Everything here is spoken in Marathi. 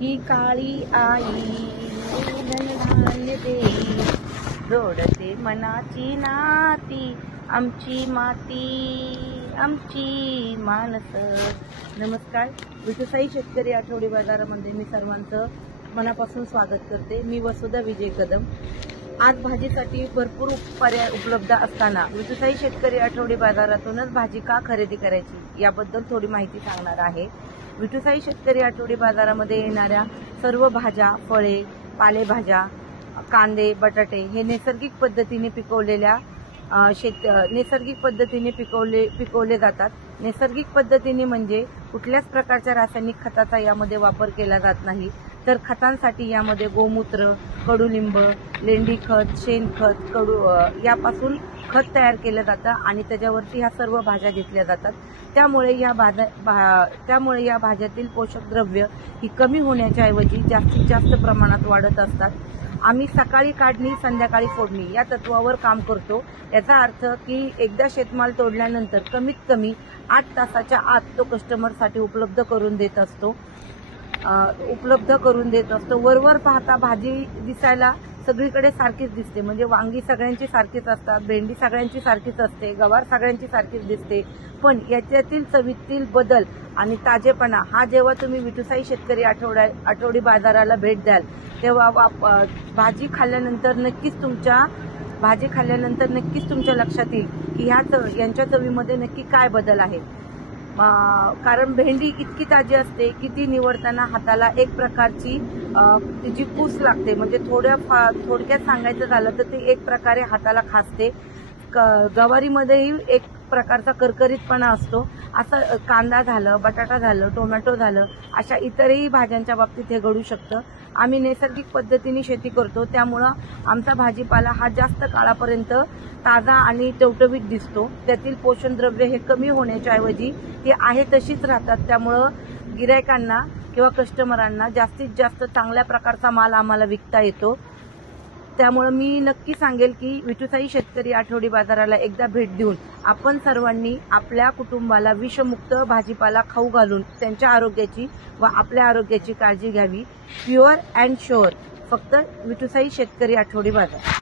ही काळी आई धनधान्य देई, जोडते मनाची नाती, आमची माती आमची मानस. नमस्कार, विठुसाई शेतकरी आठवडी बाजारामध्ये मी सर्वांचं मनापासून स्वागत करते. मी वसुधा विजय कदम. आज भाजीसाठी भरपूर पर्याय उपलब्ध असताना विठुसाई शेतकरी आठवडी बाजारातूनच भाजी का खरेदी करायची याबद्दल थोडी माहिती सांगणार आहे. विठुसाई शेतकरी आठवडी बाजारामध्ये येणाऱ्या सर्व भाज्या, फळे, पालेभाज्या, कांदे, बटाटे हे नैसर्गिक पद्धतीने पिकवले जातात. नैसर्गिक पद्धतीने म्हणजे कुठल्याच प्रकारच्या रासायनिक खताचा यामध्ये वापर केला जात नाही, तर खतांसाठी यामध्ये गोमूत्र, कडुलिंब, लेंडी खत, शेणखत, यापासून खत तयार केलं जातं आणि त्याच्यावरती ह्या सर्व भाज्या घेतल्या जातात. त्यामुळे या भाज्यातील पोषक द्रव्य ही कमी होण्याच्या ऐवजी जास्तीत जास्त प्रमाणात वाढत असतात. आम्ही सकाळी काढणी संध्याकाळी फोडणी या तत्वावर काम करतो. याचा अर्थ की एकदा शेतमाल तोडल्यानंतर कमीत कमी 8 तासाच्या आत तो कस्टमरसाठी उपलब्ध करून देत असतो. वरवर पाहता भाजी दिसायला सगळीकडे सारखीच दिसते, म्हणजे वांगी सगळ्यांची सारखीच असतात, भेंडी सगळ्यांची सारखीच असते, गवार सगळ्यांची सारखीच दिसते. पण याच्यातील चवीतील बदल आणि ताजेपणा हा जेव्हा तुम्ही विठुसाई शेतकरी आठवडी बाजाराला भेट द्याल तेव्हा भाजी खाल्ल्यानंतर नक्कीच तुमच्या लक्षात येईल की यांच्या चवीमध्ये नक्की काय बदल आहे. कारण भेंडी इतकी ताजी असते की ती निवडताना हाताला एक प्रकारची तिची पूस लागते. म्हणजे थोडक्यात सांगायचं झालं तर ती एक प्रकारे हाताला खासते. गवारीमध्येही एक प्रकारचा करकरीतपणा असतो. असं कांदा झालं, बटाटा झालं, टोमॅटो झालं, अशा इतरही भाज्यांच्या बाबतीत हे घडू शकतं. आम्ही नैसर्गिक पद्धतीने शेती करतो, त्यामुळं आमचा भाजीपाला हा जास्त काळापर्यंत ताजा आणि टवटवीत दिसतो. त्यातील पोषण द्रव्य हे कमी होण्याच्या ऐवजी ते आहे तशीच राहतात. त्यामुळं गिरायकांना किंवा कस्टमरांना जास्तीत जास्त चांगल्या प्रकारचा माल आम्हाला विकता येतो. त्यामुळे मी नक्की सांगेल की विठुसाई शेतकरी आठवडी बाजाराला एकदा भेट देऊन आपण सर्वांनी आपल्या कुटुंबाला विषमुक्त भाजीपाला खाऊ घालून त्यांच्या आरोग्याची व आपल्या आरोग्याची काळजी घ्यावी. प्युअर अँड शुअर, फक्त विठुसाई शेतकरी आठवडी बाजार.